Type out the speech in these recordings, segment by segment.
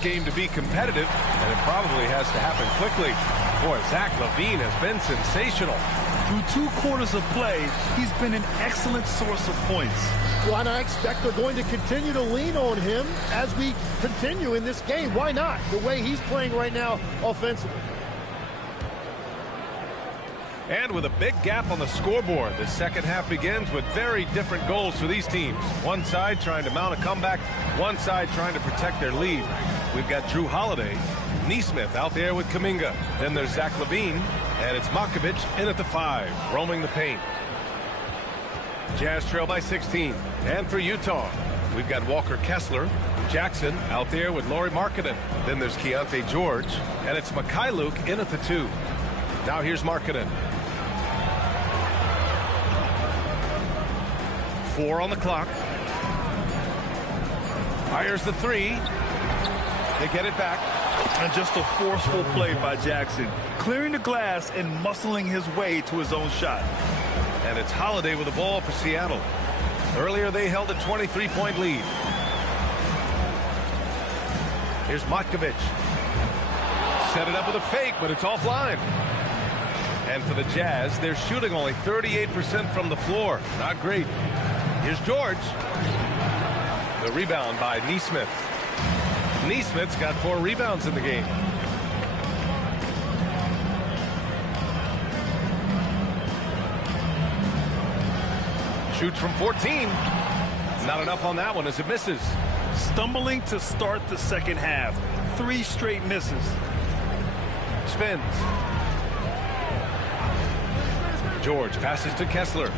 game to be competitive, and it probably has to happen quickly. Boy, Zach LaVine has been sensational. Through 2 quarters of play, he's been an excellent source of points. Well, and I expect they're going to continue to lean on him as we continue in this game. Why not? The way he's playing right now offensively. And with a big gap on the scoreboard, the second half begins with very different goals for these teams. One side trying to mount a comeback, one side trying to protect their lead. We've got Drew Holiday, Neesmith out there with Kuminga. Then there's Zach LaVine, and it's Markovic in at the 5, roaming the paint. Jazz trail by 16. And for Utah, we've got Walker Kessler, Jackson out there with Lauri Markkanen. Then there's Keontae George, and it's Mikhailuk in at the 2. Now here's Markkanen. 4 on the clock. Fires the 3. They get it back. And just a forceful play by Jackson, clearing the glass and muscling his way to his own shot. And it's Holiday with the ball for Seattle. Earlier they held a 23-point lead. Here's Matkovic. Set it up with a fake, but it's offline. And for the Jazz, they're shooting only 38% from the floor. Not great. Here's George. The rebound by Neesmith. Neesmith's got 4 rebounds in the game. Shoots from 14. Not enough on that one as it misses. Stumbling to start the second half. 3 straight misses. Spins. George passes to Kessler.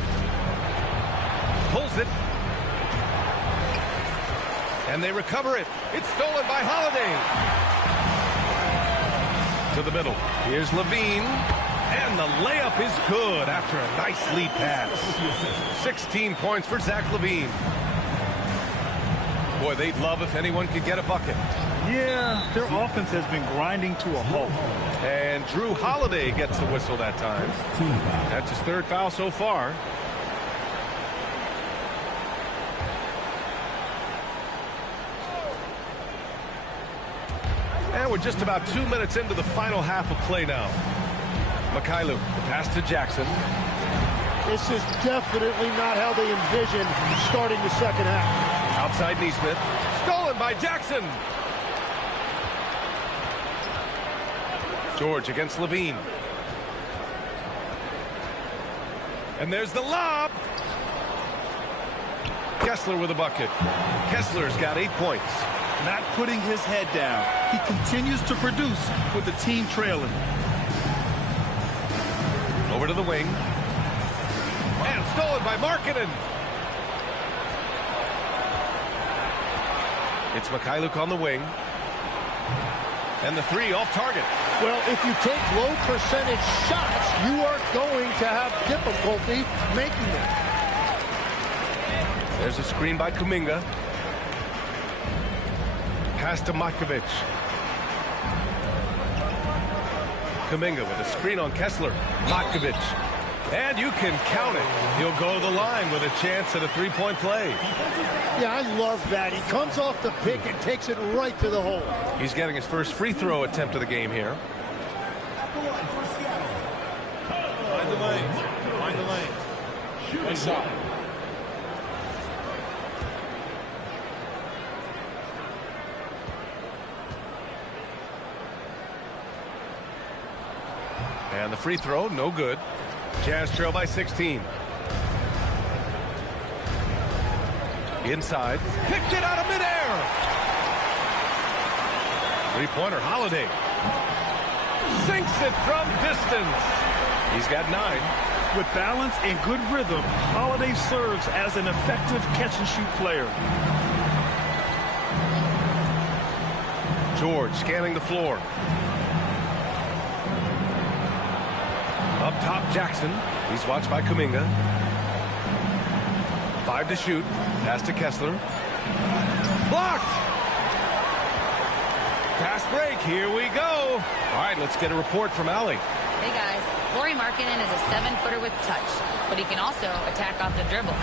Pulls it. And they recover it. It's stolen by Holiday. To the middle. Here's LaVine. And the layup is good after a nice lead pass. 16 points for Zach LaVine. Boy, they'd love if anyone could get a bucket. Yeah, their offense has been grinding to a halt. And Drew Holiday gets the whistle that time. That's his 3rd foul so far. And we're just about 2 minutes into the final half of play now. Mikhailuk, the pass to Jackson. This is definitely not how they envisioned starting the second half. Outside Neesmith. Stolen by Jackson. George against LaVine. And there's the lob. Kessler with a bucket. Kessler's got 8 points. Not putting his head down. He continues to produce with the team trailing. Over to the wing. And stolen by Markkanen. It's Mikhailuk on the wing. And the 3 off target. Well, if you take low percentage shots, you are going to have difficulty making them. There's a screen by Kuminga. Pass to Matkovic. Kuminga with a screen on Kessler. Matkovic. And you can count it. He'll go to the line with a chance at a 3-point play. Yeah, I love that. He comes off the pick and takes it right to the hole. He's getting his first free throw attempt of the game here. Find the lanes. Find the lanes. Good shot. And the free throw, no good. Jazz trail by 16. Inside. Picked it out of midair. 3-pointer, Holiday. Sinks it from distance. He's got 9. With balance and good rhythm, Holiday serves as an effective catch-and-shoot player. George scanning the floor. Up top, Jackson. He's watched by Kuminga. 5 to shoot. Pass to Kessler. Blocked! Fast break. Here we go. All right, let's get a report from Allie. Hey, guys. Lauri Markkanen is a 7-footer with touch, but he can also attack off the dribble.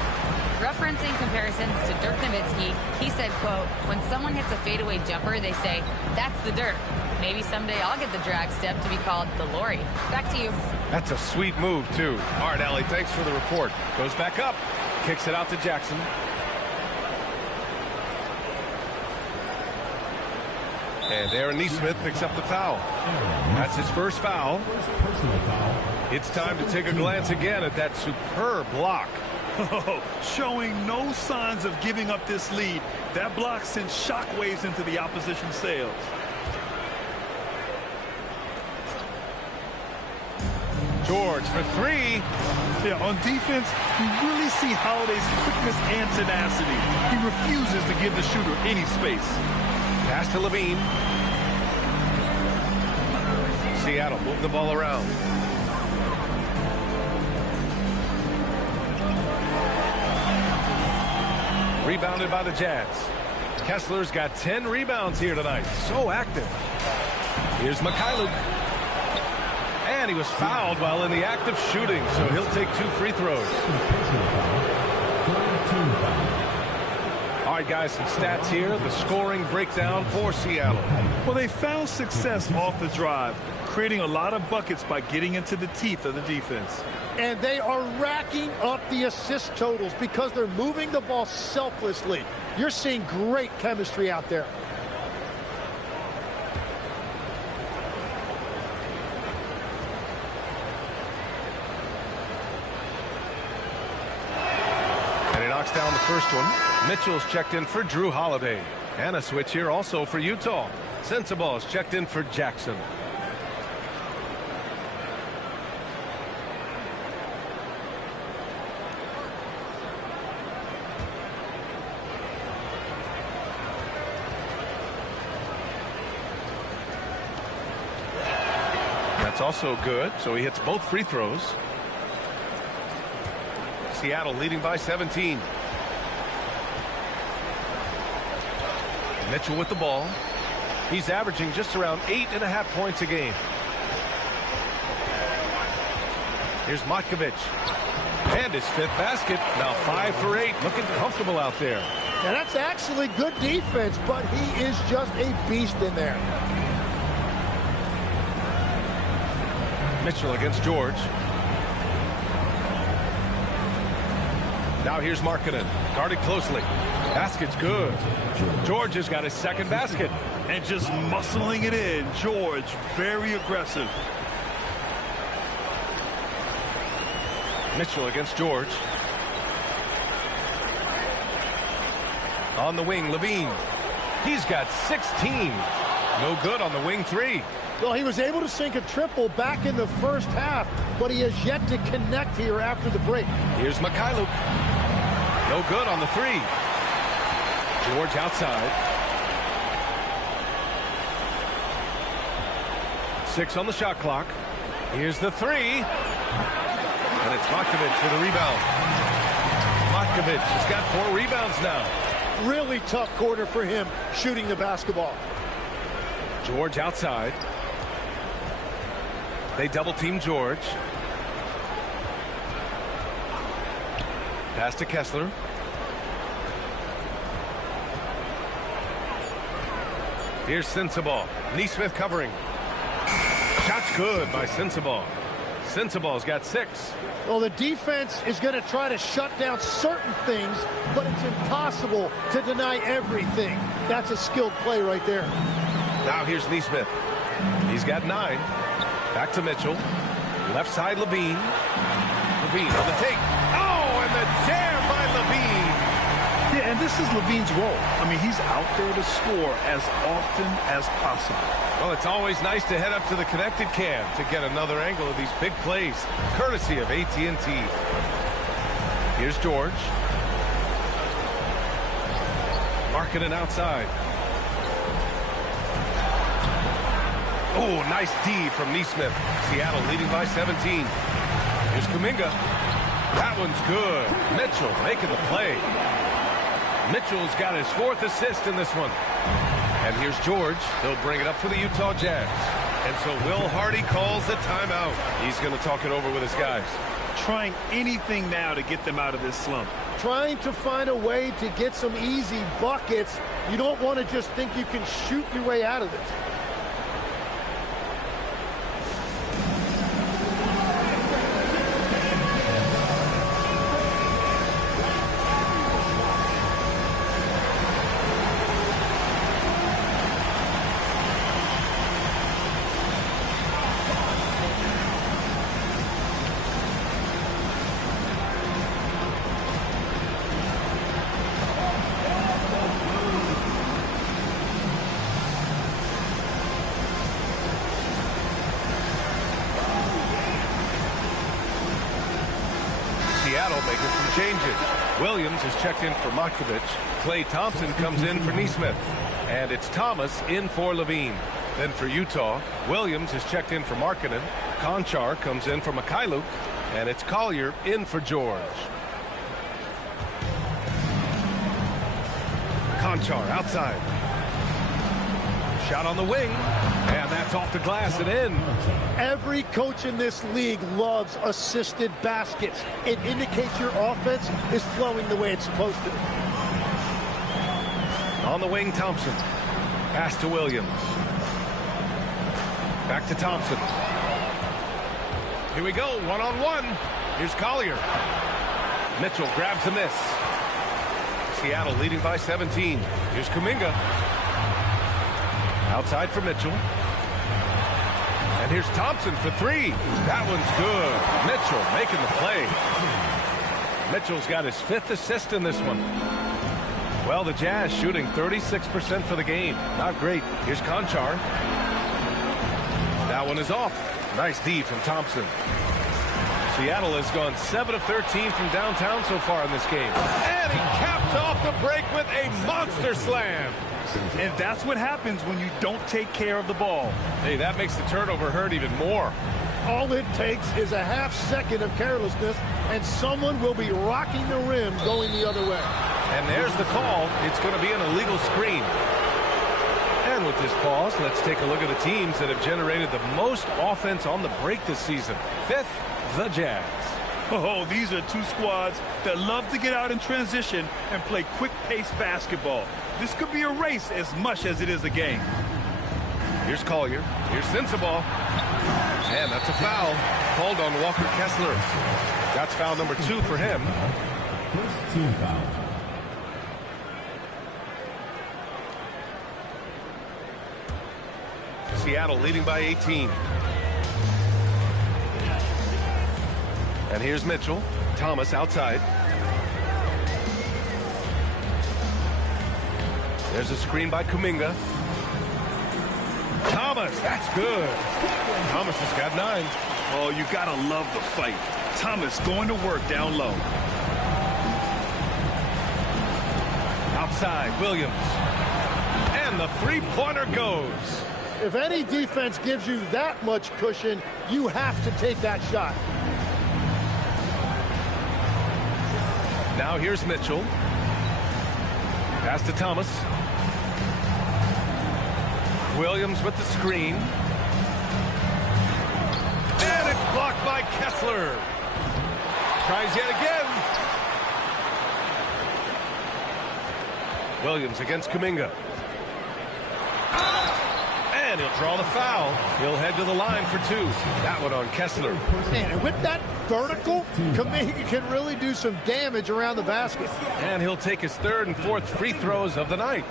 Referencing comparisons to Dirk Nowitzki, he said, quote, "When someone hits a fadeaway jumper, they say, 'That's the Dirk.' Maybe someday I'll get the drag step to be called the Lori." Back to you. That's a sweet move, too. All right, Allie, thanks for the report. Goes back up. Kicks it out to Jackson. And Aaron Neesmith picks up the foul. That's his first foul. It's time to take a glance again at that superb block. Showing no signs of giving up this lead. That block sent shockwaves into the opposition sails. George for three. Yeah, on defense, you really see Holiday's quickness and tenacity. He refuses to give the shooter any space. Pass to Levine. Seattle move the ball around. Rebounded by the Jazz. Kessler's got 10 rebounds here tonight. So active. Here's Mikhailuk. And he was fouled while in the act of shooting, so he'll take 2 free throws. All right, guys, some stats here. The scoring breakdown for Seattle. Well, they found success off the drive, creating a lot of buckets by getting into the teeth of the defense. And they are racking up the assist totals because they're moving the ball selflessly. You're seeing great chemistry out there. And he knocks down the first one. Mitchell's checked in for Drew Holiday. And a switch here also for Utah. Sensabaugh's checked in for Jackson. That's also good, so he hits both free throws. Seattle leading by 17. Mitchell with the ball. He's averaging just around 8.5 points a game. Here's Matkovic. And his 5th basket. Now 5 for 8. Looking comfortable out there. Now that's actually good defense, but he is just a beast in there. Mitchell against George. Now here's Markkanen. Guarded closely. Basket's good. George has got his 2nd basket. And just muscling it in. George, very aggressive. Mitchell against George. On the wing, Levine. He's got 16. No good on the wing 3. Well, he was able to sink a triple back in the first half, but he has yet to connect here after the break. Here's Mikhailuk. No good on the 3. George outside. 6 on the shot clock. Here's the 3. And it's Matkovic with a rebound. Matkovic has got 4 rebounds now. Really tough quarter for him shooting the basketball. George outside. They double team George. Pass to Kessler. Here's Sensabaugh. Neesmith covering. Shot's good by Sensabaugh. Sensabaugh's got 6. Well, the defense is going to try to shut down certain things, but it's impossible to deny everything. That's a skilled play right there. Now here's Neesmith. He's got 9. Back to Mitchell. Left side, Levine. Levine on the take. Oh, and the jam by Levine. Yeah, and this is Levine's role. I mean, he's out there to score as often as possible. Well, it's always nice to head up to the connected cam to get another angle of these big plays, courtesy of AT&T. Here's George. Markkanen outside. Oh, nice D from Neesmith. Seattle leading by 17. Here's Kuminga. That one's good. Mitchell making the play. Mitchell's got his 4th assist in this one. And here's George. He'll bring it up for the Utah Jazz. And so Will Hardy calls the timeout. He's going to talk it over with his guys. trying anything now to get them out of this slump. Trying to find a way to get some easy buckets. You don't want to just think you can shoot your way out of this. Seattle making some changes. Williams is checked in for Markovic. Klay Thompson comes in for Nesmith. And it's Thomas in for Levine. Then for Utah, Williams is checked in for Markkanen. Conchar comes in for Mikhailuk. And it's Collier in for George. Conchar outside. Shot on the wing. And that's off the glass and in. Every coach in this league loves assisted baskets. It indicates your offense is flowing the way it's supposed to. On the wing, Thompson. Pass to Williams. Back to Thompson. Here we go, one-on-one. Here's Collier. Mitchell grabs the miss. Seattle leading by 17. Here's Kuminga. Outside for Mitchell. And here's Thompson for three. That one's good. Mitchell making the play. Mitchell's got his 5th assist in this one. Well, the Jazz shooting 36% for the game. Not great. Here's Conchar. That one is off. Nice D from Thompson. Seattle has gone 7 of 13 from downtown so far in this game. And he caps off the break with a monster slam. And that's what happens when you don't take care of the ball. Hey, that makes the turnover hurt even more. All it takes is a half second of carelessness, and someone will be rocking the rim going the other way. And there's the call. It's going to be an illegal screen. And with this pause, let's take a look at the teams that have generated the most offense on the break this season. 5th, the Jazz. Oh, these are two squads that love to get out in transition and play quick-paced basketball. This could be a race as much as it is a game. Here's Collier. Here's Sensabaugh. And that's a foul called on Walker Kessler. That's foul number 2 for him. First team foul. Seattle leading by 18. And here's Mitchell. Thomas outside. There's a screen by Kuminga. Thomas, that's good. Thomas has got 9. Oh, you gotta love the fight. Thomas going to work down low. Outside, Williams. And the three-pointer goes. If any defense gives you that much cushion, you have to take that shot. Now here's Mitchell. Pass to Thomas. Williams with the screen. And it's blocked by Kessler. Tries yet again. Williams against Kuminga. And he'll draw the foul. He'll head to the line for 2. That one on Kessler. Man, and with that vertical, Kuminga can really do some damage around the basket. And he'll take his 3rd and 4th free throws of the night.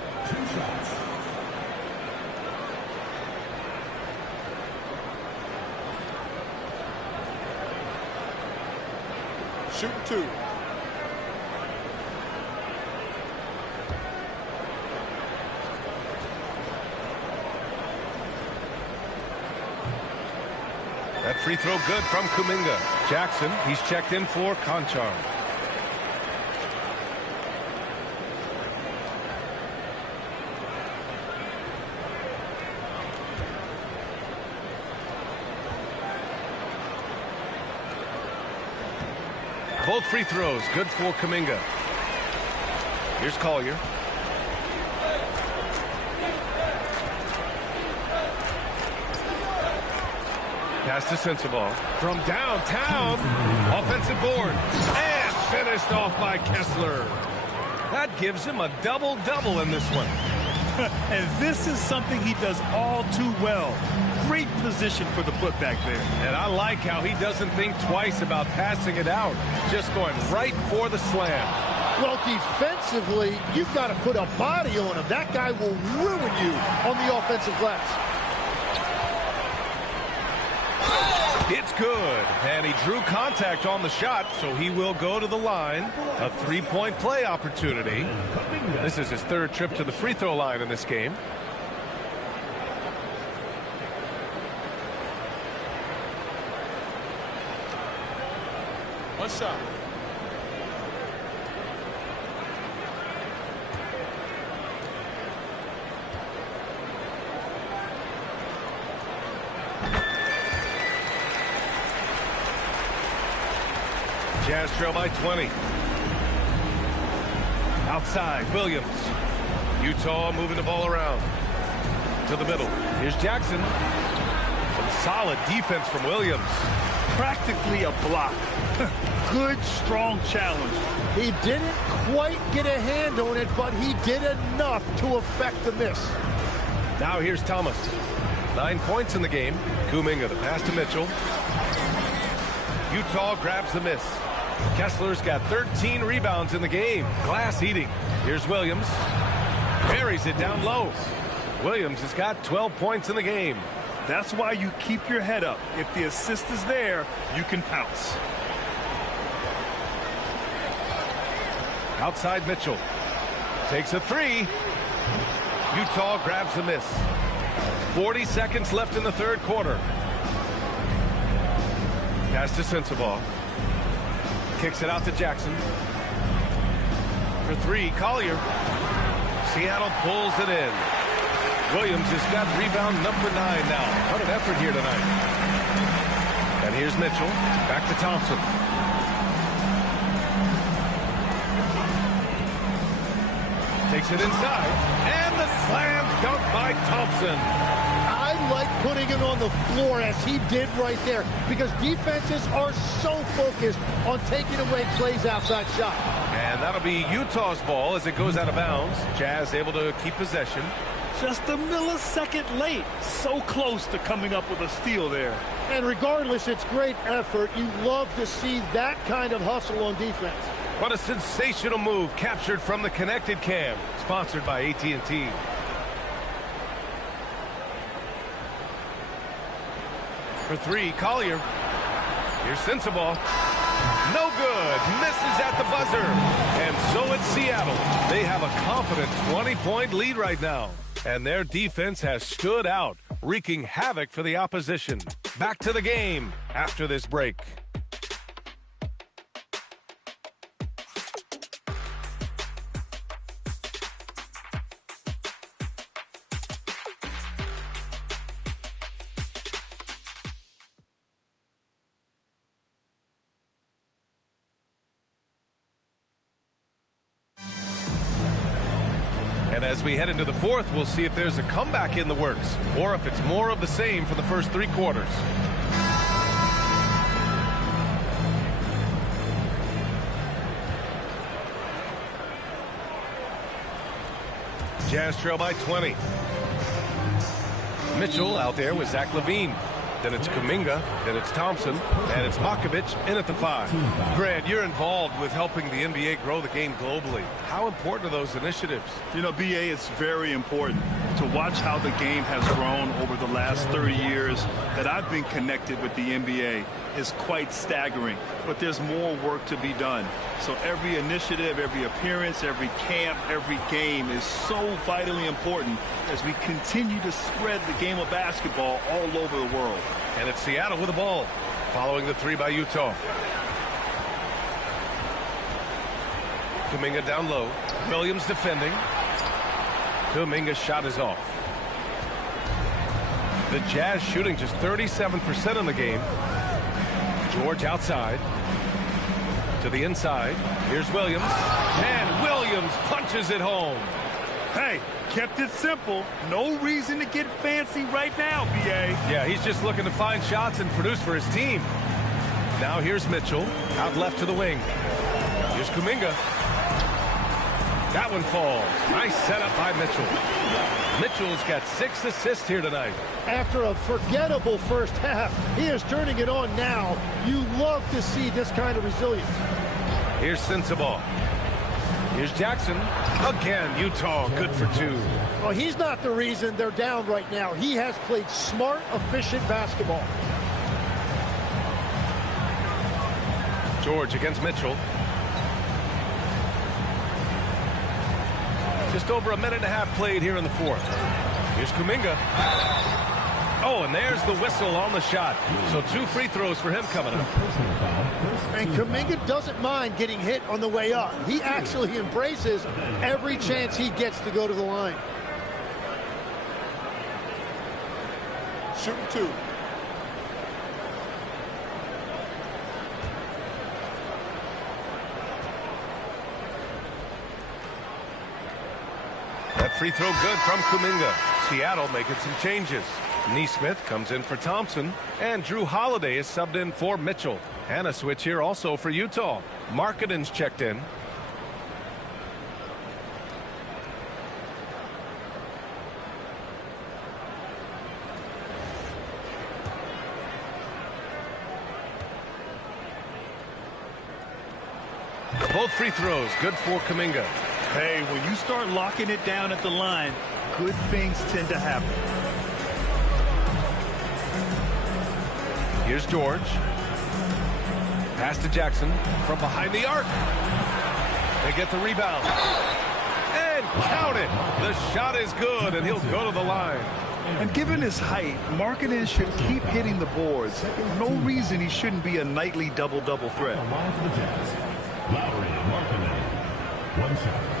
Shooting 2. That free throw good from Kuminga. Jackson, he's checked in for Conchar. Both free throws good for Kuminga. Here's Collier. Pass to Sensabaugh. From downtown, offensive board. And finished off by Kessler. That gives him a double-double in this one. And this is something he does all too well. Great position for the putback there. And I like how he doesn't think twice about passing it out. Just going right for the slam. Well, defensively, you've got to put a body on him. That guy will ruin you on the offensive glass. It's good. And he drew contact on the shot, so he will go to the line. A three-point play opportunity. This is his third trip to the free throw line in this game. One shot. Jazz trail by 20. Outside, Williams. Utah moving the ball around. To the middle. Here's Jackson. Some solid defense from Williams. Practically a block. Good, strong challenge. He didn't quite get a hand on it, but he did enough to affect the miss. Now here's Thomas. 9 points in the game. Kuminga, the pass to Mitchell. Utah grabs the miss. Kessler's got 13 rebounds in the game. Glass eating. Here's Williams. Buries it down low. Williams has got 12 points in the game. That's why you keep your head up. If the assist is there, you can pounce. Outside Mitchell. Takes a three. Utah grabs the miss. 40 seconds left in the third quarter. Pass to Sensabaugh. Kicks it out to Jackson. For three, Collier. Seattle pulls it in. Williams has got rebound number 9 now. What an effort here tonight. And here's Mitchell. Back to Thompson. Takes it inside. And the slam dunk by Thompson. I like putting it on the floor as he did right there because defenses are so focused on taking away Clay's outside shot. And that'll be Utah's ball as it goes out of bounds. Jazz able to keep possession. Just a millisecond late. So close to coming up with a steal there. And regardless, it's great effort. You love to see that kind of hustle on defense. What a sensational move captured from the connected cam. Sponsored by AT&T. For three, Collier. Here's Sensabaugh. No good. Misses at the buzzer. And so it's Seattle. They have a confident 20-point lead right now. And their defense has stood out, wreaking havoc for the opposition. Back to the game after this break. And as we head into the fourth, we'll see if there's a comeback in the works or if it's more of the same for the first 3 quarters. Jazz trail by 20. Mitchell out there with Zach LaVine. Then it's Kuminga, then it's Thompson, and it's Makovich in at the 5. Grant, you're involved with helping the NBA grow the game globally. How important are those initiatives? You know, BA, it's very important to watch how the game has grown over the last 30 years that I've been connected with the NBA is quite staggering. But there's more work to be done. So every initiative, every appearance, every camp, every game is so vitally important as we continue to spread the game of basketball all over the world. And it's Seattle with the ball, following the 3 by Utah. Kuminga down low. Williams defending. Kuminga's shot is off. The Jazz shooting just 37% in the game. George outside. To the inside. Here's Williams. And Williams punches it home. Hey, kept it simple. No reason to get fancy right now, B.A. Yeah, he's just looking to find shots and produce for his team. Now here's Mitchell, out left to the wing. Here's Kuminga. That one falls. Nice setup by Mitchell. Mitchell's got 6 assists here tonight. After a forgettable first half, he is turning it on now. You love to see this kind of resilience. Here's Sensabaugh. Here's Jackson. Again, Utah good for 2. Well, he's not the reason they're down right now. He has played smart, efficient basketball. George against Mitchell. Just over a minute and a half played here in the fourth. Here's Kuminga. Oh, and there's the whistle on the shot. So 2 free throws for him coming up. And Kuminga doesn't mind getting hit on the way up. He actually embraces every chance he gets to go to the line. Shooting 2. That free throw good from Kuminga. Seattle making some changes. Neesmith comes in for Thompson, and Drew Holiday is subbed in for Mitchell. And a switch here also for Utah. Markkanen's checked in. Both free throws good for Kuminga. Hey, when you start locking it down at the line, good things tend to happen. Here's George. Pass to Jackson from behind the arc. They get the rebound. And count it. The shot is good, and he'll go to the line. And given his height, Markkanen should keep hitting the boards. No reason he shouldn't be a nightly double-double threat. Line for the Jazz. Lowry, Markkanen. 1 shot.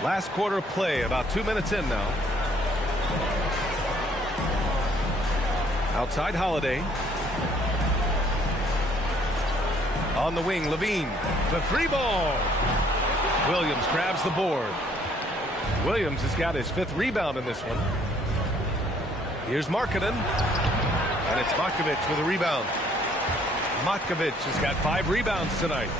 Last quarter of play, about 2 minutes in now. Outside Holiday. On the wing, Levine. The 3-ball. Williams grabs the board. Williams has got his 5th rebound in this one. Here's Markkanen. And it's Matkovic with a rebound. Matkovic has got 5 rebounds tonight.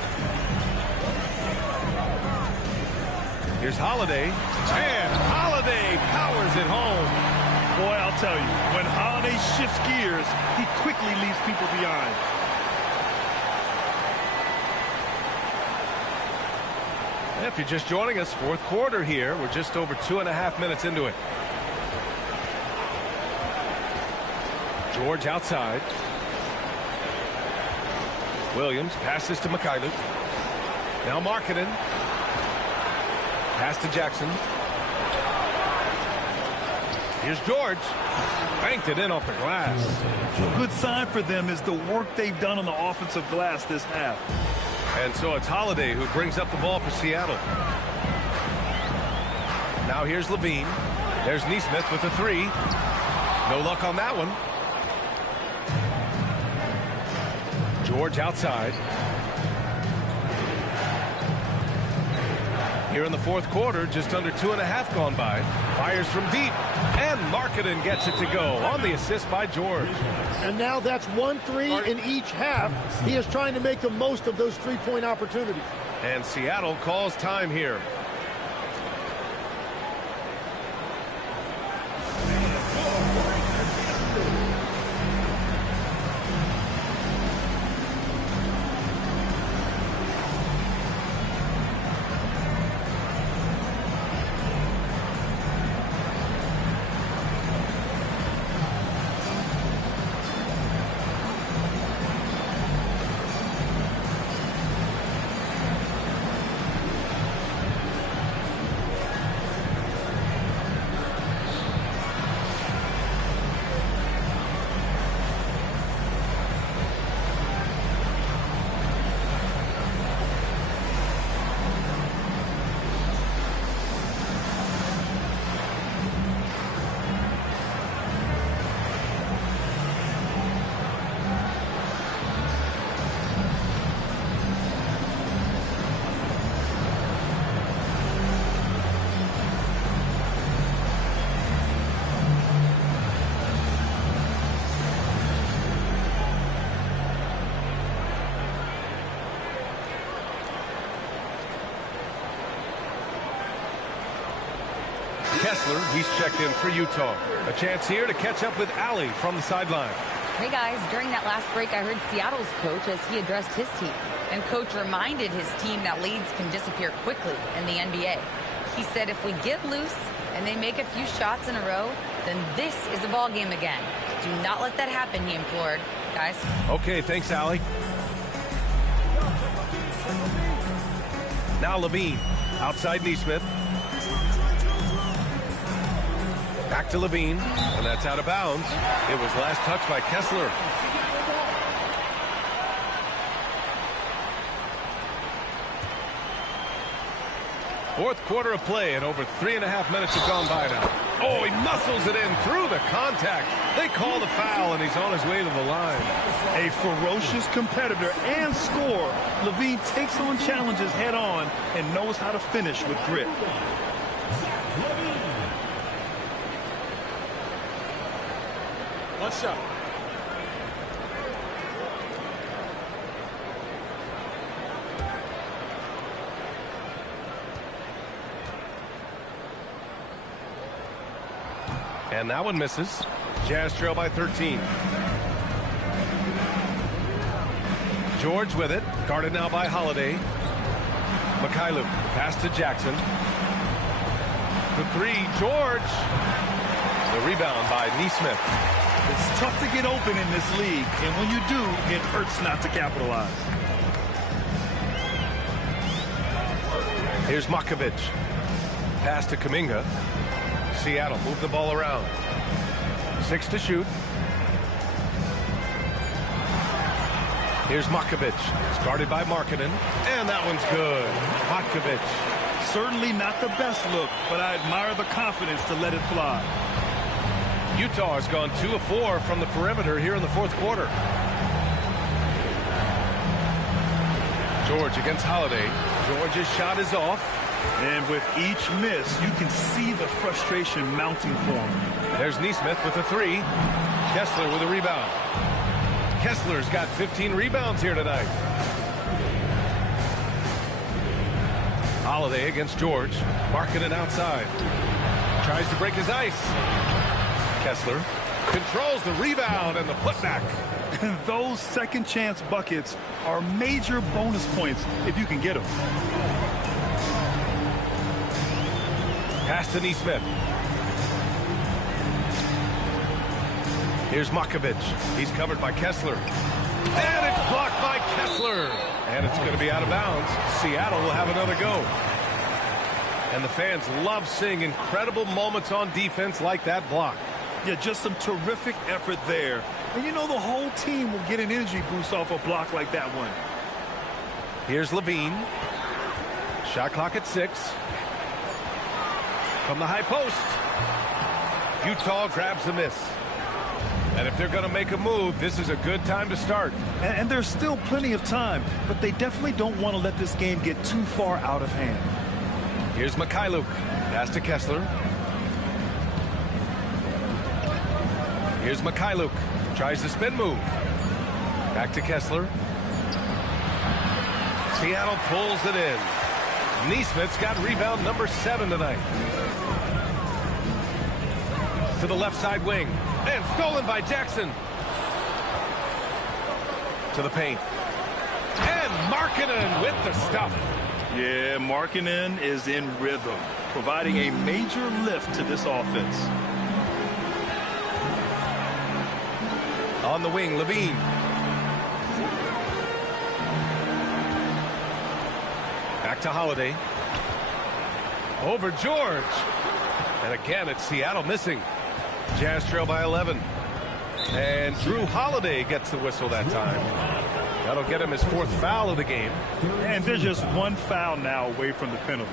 Here's Holiday. And Holiday powers it home. Boy, I'll tell you, when Holiday shifts gears, he quickly leaves people behind. If you're just joining us, fourth quarter here. We're just over 2.5 minutes into it. George outside. Williams passes to Mikhailuk. Now Markkanen. Pass to Jackson. Here's George. Banked it in off the glass. A good sign for them is the work they've done on the offensive glass this half. And so it's Holiday who brings up the ball for Seattle. Now here's Levine. There's Neesmith with a 3. No luck on that one. George outside. Here in the fourth quarter, just under 2.5 gone by. Fires from deep. And Markkanen gets it to go on the assist by George. And now that's 1-3 in each half. He is trying to make the most of those 3-point opportunities. And Seattle calls time here. Kessler, he's checked in for Utah. A chance here to catch up with Allie from the sideline. Hey guys, during that last break, I heard Seattle's coach as he addressed his team. And coach reminded his team that leads can disappear quickly in the NBA. He said if we get loose and they make a few shots in a row, then this is a ball game again. Do not let that happen, he implored. Guys. Okay, thanks, Allie. Now Levine, outside Neesmith. Back to Levine, and that's out of bounds. It was last touched by Kessler. Fourth quarter of play, and over 3.5 minutes have gone by now. Oh, he muscles it in through the contact. They call the foul, and he's on his way to the line. A ferocious competitor and scorer, Levine takes on challenges head on and knows how to finish with grit. One shot. And that one misses. Jazz trail by 13. George with it. Guarded now by Holiday. Mikhailuk. Pass to Jackson. For three, George. The rebound by Neesmith. It's tough to get open in this league, and when you do, it hurts not to capitalize. Here's Makovic. Pass to Kuminga. Seattle move the ball around. 6 to shoot. Here's Makovic. It's guarded by Markkanen. And that one's good. Makovic. Certainly not the best look, but I admire the confidence to let it fly. Utah has gone 2 of 4 from the perimeter here in the fourth quarter. George against Holiday. George's shot is off. And with each miss, you can see the frustration mounting for him. There's Neesmith with a three. Kessler with a rebound. Kessler's got 15 rebounds here tonight. Holiday against George. Markkanen outside. Tries to break his ice. Kessler controls the rebound and the putback. Those second chance buckets are major bonus points if you can get them. Pass to Neesmith. Here's Makovic. He's covered by Kessler. And it's blocked by Kessler. And it's going to be out of bounds. Seattle will have another go. And the fans love seeing incredible moments on defense like that block. Yeah, just some terrific effort there. And you know the whole team will get an energy boost off a block like that one. Here's Levine. Shot clock at 6. From the high post. Utah grabs the miss. And if they're going to make a move, this is a good time to start. And there's still plenty of time, but they definitely don't want to let this game get too far out of hand. Here's Mikhailuk. Pass to Kessler. Here's Mikhailuk. Tries the spin move. Back to Kessler. Seattle pulls it in. Neesmith's got rebound number 7 tonight. To the left side wing. And stolen by Jackson. To the paint. And Markkanen with the stuff. Yeah, Markkanen is in rhythm, providing a major lift to this offense. On the wing, Levine. Back to Holiday. Over George. And again, it's Seattle missing. Jazz trail by 11. And Drew Holiday gets the whistle that time. That'll get him his 4th foul of the game. And there's just one foul now away from the penalty.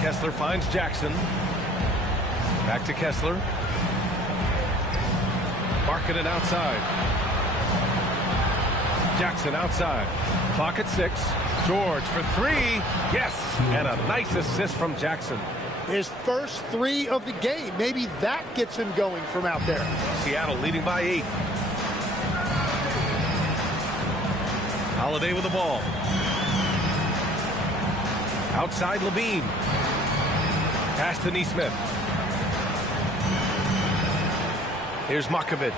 Kessler finds Jackson. Back to Kessler. Markkanen outside. Jackson outside. Clock at 6. George for 3. Yes! And a nice assist from Jackson. His first 3 of the game. Maybe that gets him going from out there. Seattle leading by 8. Holiday with the ball. Outside Levine. Pass to Neesmith. Here's Makovich.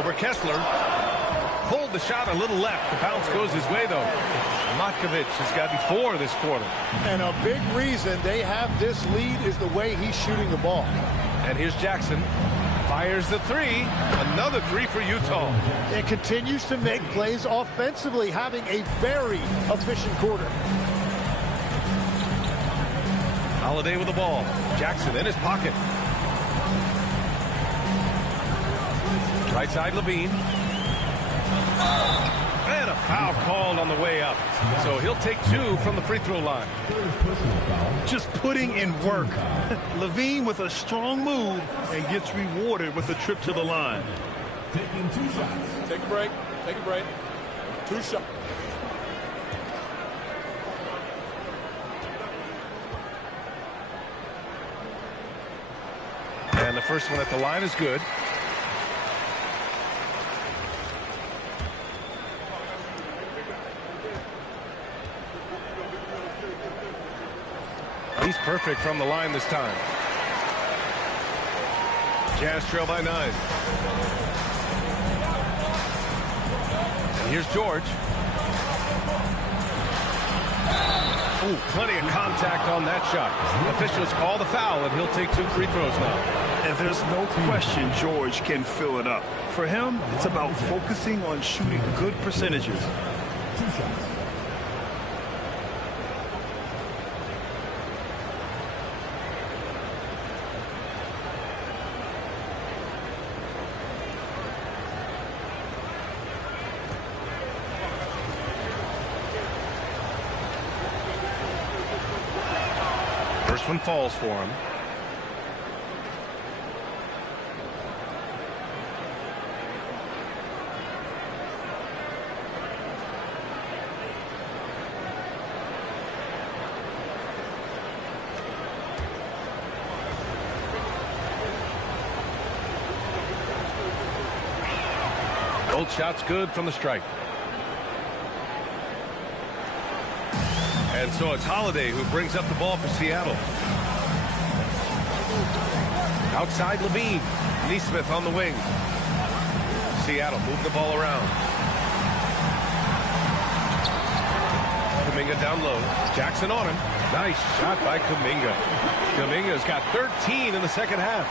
Over Kessler. Pulled the shot a little left. The bounce goes his way, though. Makovich has got 4 this quarter. And a big reason they have this lead is the way he's shooting the ball. And here's Jackson. Fires the 3. Another 3 for Utah. And continues to make plays offensively, having a very efficient quarter. Holiday with the ball. Jackson in his pocket. Right side Levine. And a foul called on the way up. So he'll take 2 from the free throw line. Just putting in work. Levine with a strong move and gets rewarded with a trip to the line. Taking 2 shots. Take a break. Take a break. 2 shots. And the first one at the line is good. He's perfect from the line this time. Jazz trail by 9. And here's George. Ooh, plenty of contact on that shot. Officials call the foul, and he'll take 2 free throws now. And there's no question George can fill it up. For him, it's about focusing on shooting good percentages. 2 shots. First one falls for him. Both shots good from the stripe. And so it's Holiday who brings up the ball for Seattle. Outside Levine. Neesmith on the wing. Seattle move the ball around. Kuminga down low. Jackson on him. Nice shot by Kuminga. Kuminga's got 13 in the second half.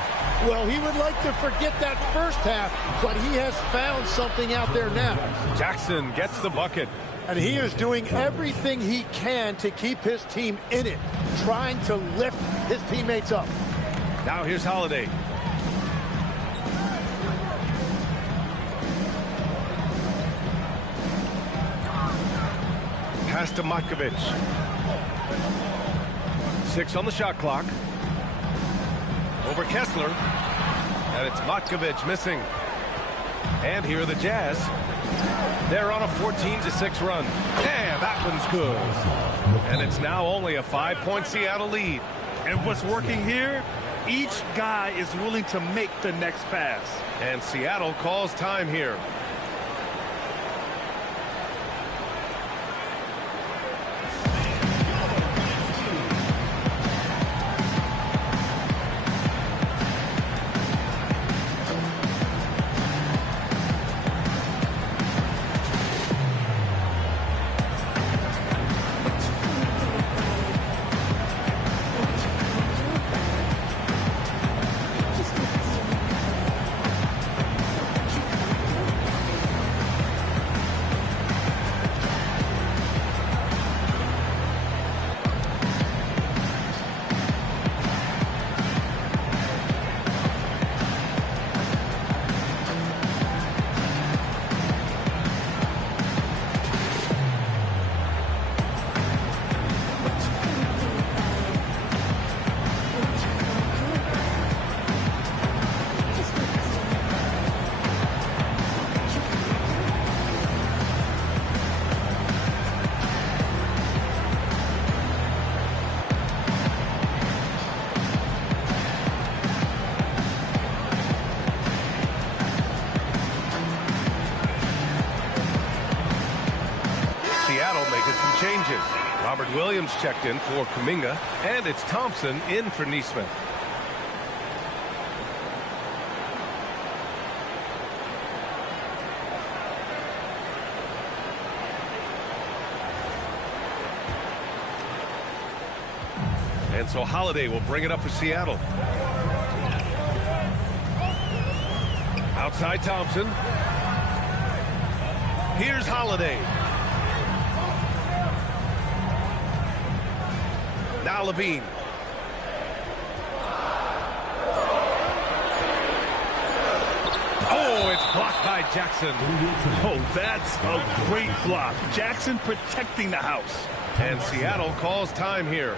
Well, he would like to forget that first half, but he has found something out there now. Jackson gets the bucket. And he is doing everything he can to keep his team in it, trying to lift his teammates up. Now here's Holiday. Pass to Makovich. 6 on the shot clock. Over Kessler. And it's Makovich missing. And here are the Jazz. They're on a 14-6 run. And that one's good. And it's now only a 5-point Seattle lead. And what's working here? Each guy is willing to make the next pass. And Seattle calls time here. Robert Williams checked in for Kuminga, and it's Thompson in for Neesmith. And so Holiday will bring it up for Seattle. Outside Thompson. Here's Holiday. Now Levine. Oh, it's blocked by Jackson. Oh, that's a great block. Jackson protecting the house. And Seattle calls time here.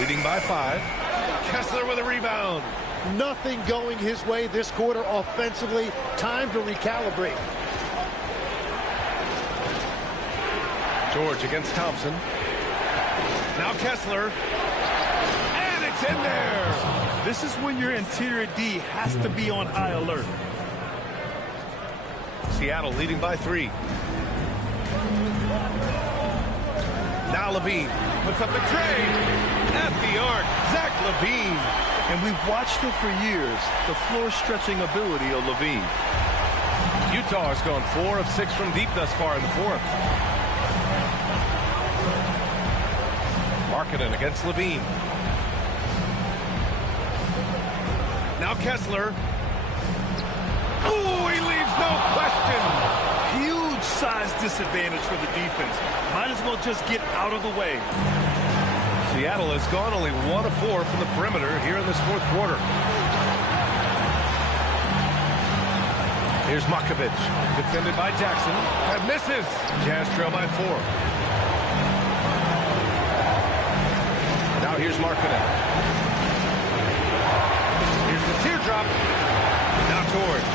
Leading by 5. Kessler with a rebound. Nothing going his way this quarter offensively. Time to recalibrate. George against Thompson. Now Kessler. And it's in there. This is when your interior D has to be on high alert. Seattle leading by 3. Now Levine puts up the trade. At the arc, Zach Levine. And we've watched it for years, the floor stretching ability of Levine. Utah has gone 4 of 6 from deep thus far in the 4th. Markkanen against Levine. Now Kessler. Oh, he leaves no question. Huge size disadvantage for the defense. Might as well just get out of the way. Seattle has gone only 1 of 4 from the perimeter here in this 4th quarter. Here's Makovic, defended by Jackson, and misses. Jazz trail by 4. Now here's Markkanen. Here's the teardrop. Now George.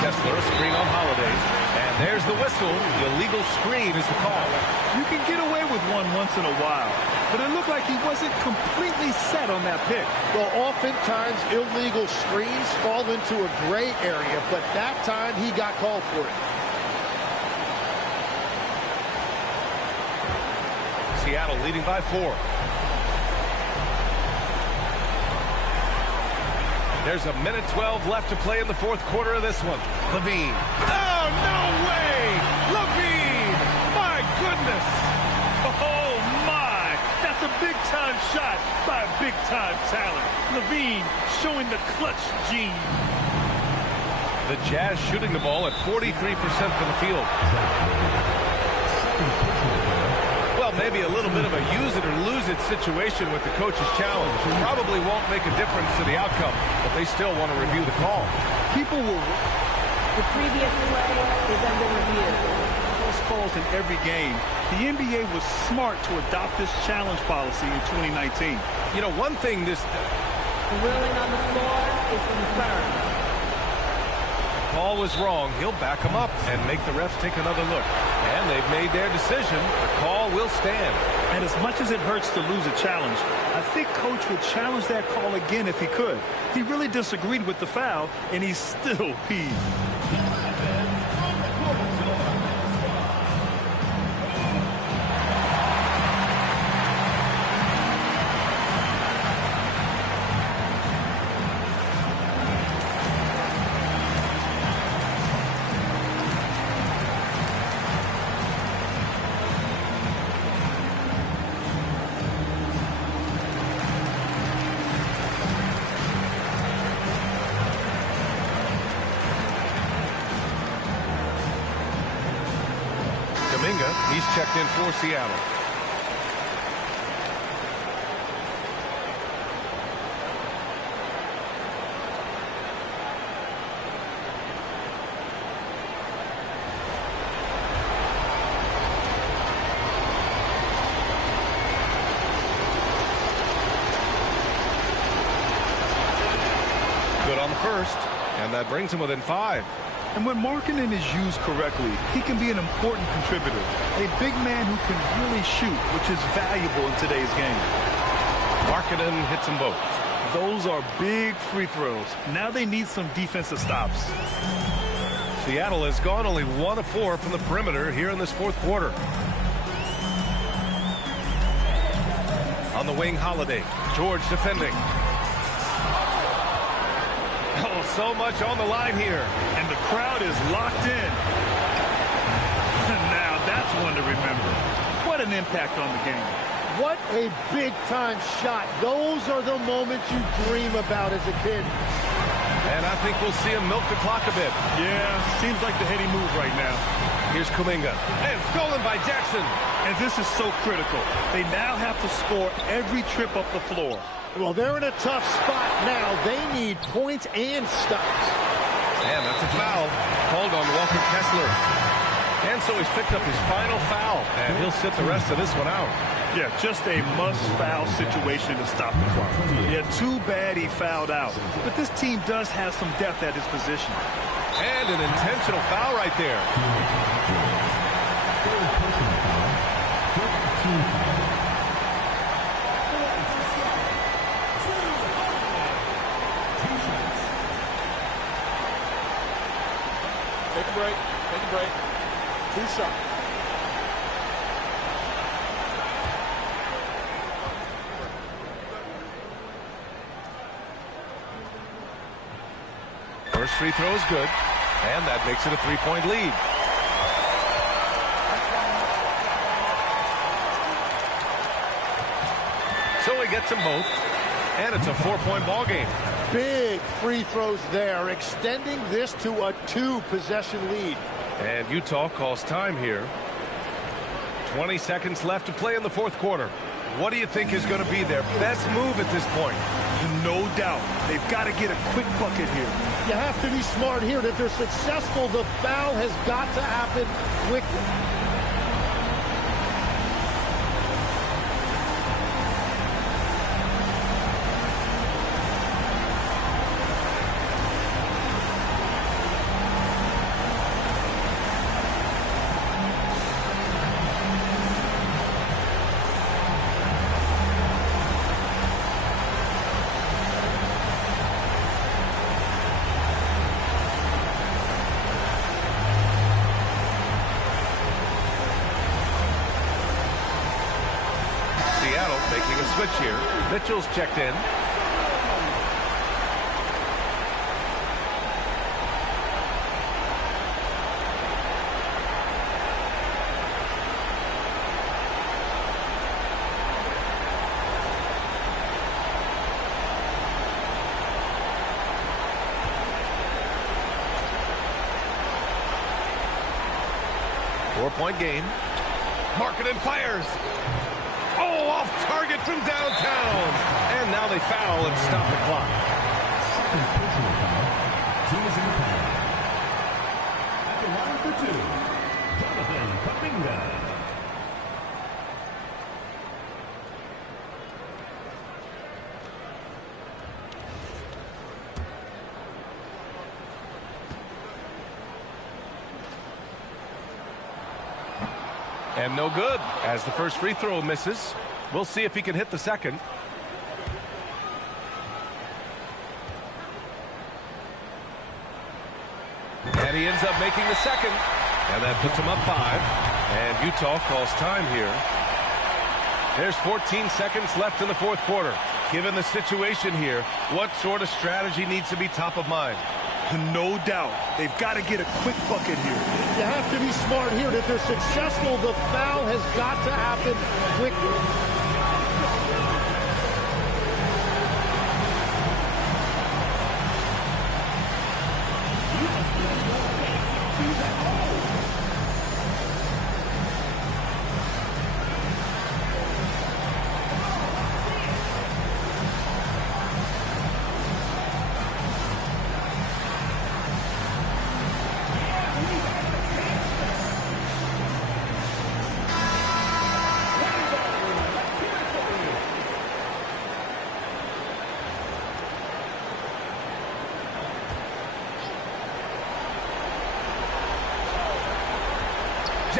Kessler, a screen on Holiday. And there's the whistle. The illegal screen is the call. You can get away with one once in a while, but it looked like he wasn't completely set on that pick. Well, oftentimes illegal screens fall into a gray area, but that time he got called for it. Seattle leading by 4. There's 1:12 left to play in the 4th quarter of this one. Levine. Oh, no way! Levine! My goodness! Oh, my! That's a big-time shot by a big-time talent. Levine showing the clutch gene. The Jazz shooting the ball at 43% from the field. Well, maybe a little bit of a use-it-or-lose-it situation with the coach's challenge. Probably won't make a difference to the outcome, but they still want to review the call. People will... The previous play is under review. Close calls in every game. The NBA was smart to adopt this challenge policy in 2019. You know, one thing this... The ruling on the floor is confirmed. Call was wrong. He'll back him up and make the refs take another look. And they've made their decision. The call will stand. And as much as it hurts to lose a challenge, I think Coach would challenge that call again if he could. He really disagreed with the foul, and he's still peeved. Kuminga, he's checked in for Seattle. Good on the first, and that brings him within 5. And when Markkanen is used correctly, he can be an important contributor. A big man who can really shoot, which is valuable in today's game. Markkanen hits them both. Those are big free throws. Now they need some defensive stops. Seattle has gone only 1 of 4 from the perimeter here in this fourth quarter. On the wing, Holiday. George defending. Oh, so much on the line here. And the crowd is locked in. Now that's one to remember. What an impact on the game. What a big-time shot. Those are the moments you dream about as a kid. And I think we'll see him milk the clock a bit. Yeah, seems like the heady move right now. Here's Kuminga. And stolen by Jackson. And this is so critical. They now have to score every trip up the floor. Well, they're in a tough spot now. They need points and stops. And that's a foul called on Walker Kessler. And so he's picked up his final foul, and he'll sit the rest of this one out. Yeah, just a must-foul situation to stop the clock. Yeah, too bad he fouled out. But this team does have some depth at his position. And an intentional foul right there. Take a break. Take a break. 2 shots. First free throw is good, and that makes it a 3-point lead. So he gets them both, and it's a 4-point ball game. Big free throws there, extending this to a 2-possession lead. And Utah calls time here. 20 seconds left to play in the fourth quarter. What do you think is going to be their best move at this point? No doubt. They've got to get a quick bucket here. You have to be smart here. And if they're successful, the foul has got to happen quickly. Making a switch here. Mitchell's checked in. Four-point game. Markkanen fires. Oh, off target from downtown. And now they foul and stop the clock. Teams in the penalty. At the line for 2, Jonathan Kuminga. And no good, as the first free throw misses. We'll see if he can hit the second. And he ends up making the second. And that puts him up 5. And Utah calls time here. There's 14 seconds left in the fourth quarter. Given the situation here, what sort of strategy needs to be top of mind? No doubt. They've got to get a quick bucket here. You have to be smart here. And if they're successful, the foul has got to happen quickly.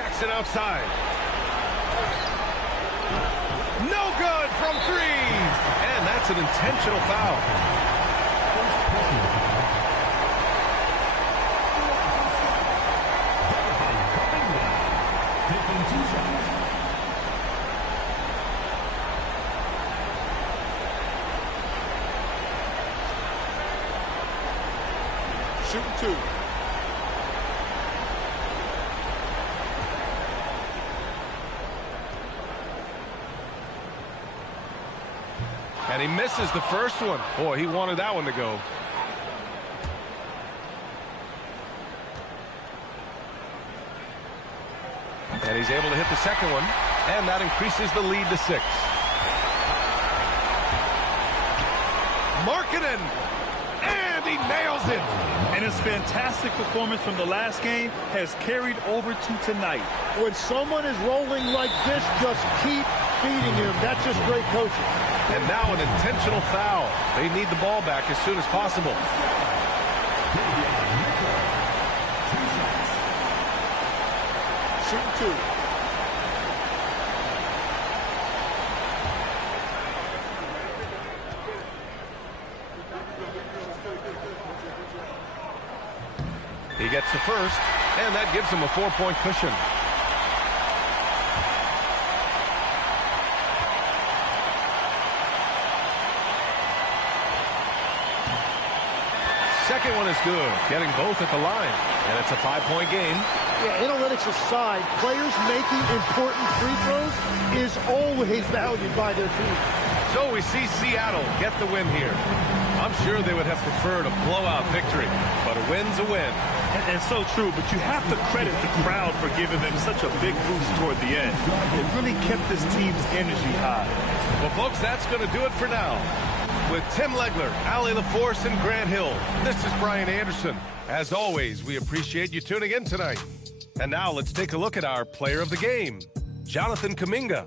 Jackson outside. No good from three. And that's an intentional foul. Shooting two. And he misses the first one. Boy, he wanted that one to go. And he's able to hit the second one. And that increases the lead to 6. Markkanen. And he nails it. And his fantastic performance from the last game has carried over to tonight. When someone is rolling like this, just keep feeding him. That's just great coaching. And now an intentional foul. They need the ball back as soon as possible. Shooting two. He gets the first, and that gives him a 4-point cushion. Second one is good, getting both at the line, and it's a 5-point game. Yeah, analytics aside, players making important free throws is always valued by their team. So we see Seattle get the win here. I'm sure they would have preferred a blowout victory, but a win's a win. And so true, but you have to credit the crowd for giving them such a big boost toward the end. It really kept this team's energy high. Well, folks, that's going to do it for now. With Tim Legler, Allie LaForce, and Grant Hill, this is Brian Anderson. As always, we appreciate you tuning in tonight. And now let's take a look at our player of the game, Jonathan Kuminga.